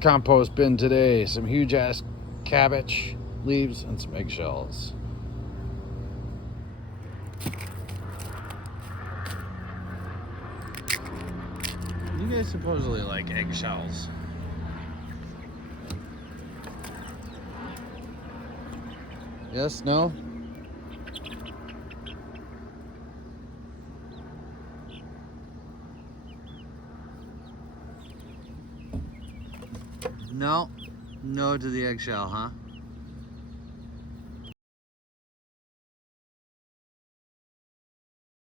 compost bin today. Some huge ass cabbage leaves and some eggshells. You guys supposedly like eggshells. Yes, no? No. No to the eggshell, huh?